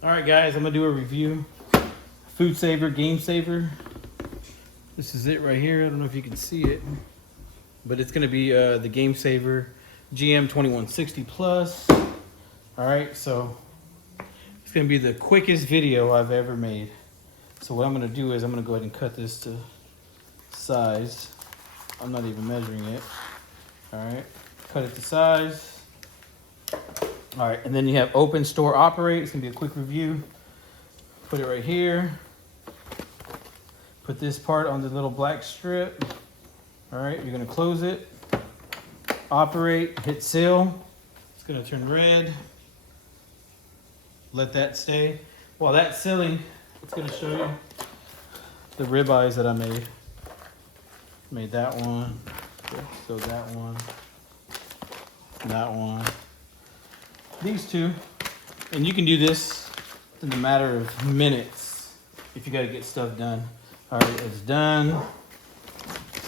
All right, guys, I'm gonna do a review. Food Saver, GameSaver. This is it right here. I don't know if you can see it, but it's gonna be the GameSaver GM 2160 Plus. All right, so it's gonna be the quickest video I've ever made. So what I'm gonna do is I'm gonna go ahead and cut this to size. I'm not even measuring it. All right, cut it to size. All right, and then you have open store operate. It's gonna be a quick review. Put it right here. Put this part on the little black strip. All right, you're gonna close it. Operate, hit seal. It's gonna turn red. Let that stay. While that's sealing, it's gonna show you the ribeyes that I made. Made that one, so that one, that one. These two, and you can do this in a matter of minutes if you got to get stuff done. All right, it's done.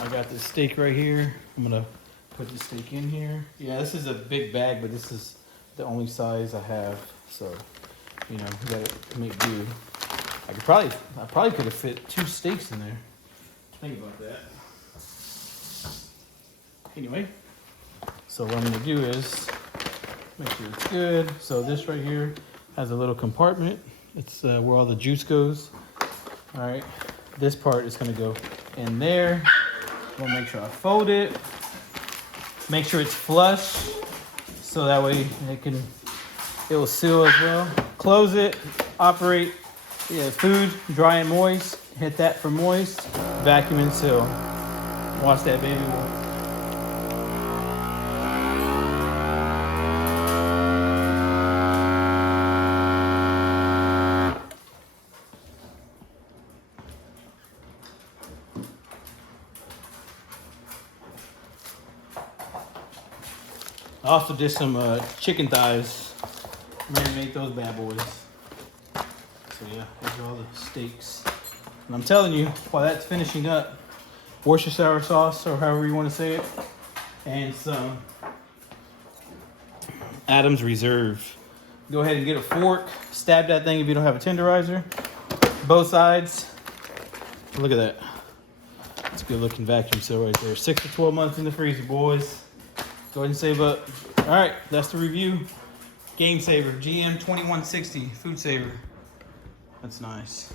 I got this steak right here. I'm gonna put the steak in here. Yeah, this is a big bag, but this is the only size I have, so you know, you gotta make do. I probably could have fit 2 steaks in there. Think about that. Anyway, so what I'm gonna do is make sure it's good. So this right here has a little compartment. It's where all the juice goes. All right, this part is gonna go in there. I'm gonna make sure I fold it. Make sure it's flush, so that way it will seal as well. Close it, operate. Yeah, food, dry and moist. Hit that for moist. Vacuum and seal. Watch that baby work. I also did some chicken thighs. Marinate those bad boys. So yeah, these are all the steaks. And I'm telling you, while that's finishing up, Worcestershire sauce, or however you want to say it, and some Adam's Reserve. Go ahead and get a fork. Stab that thing if you don't have a tenderizer. Both sides. Look at that. It's a good looking vacuum seal right there. 6 to 12 months in the freezer, boys. Go ahead and save up. All right, that's the review. GameSaver, GM 2160, Food Saver. That's nice.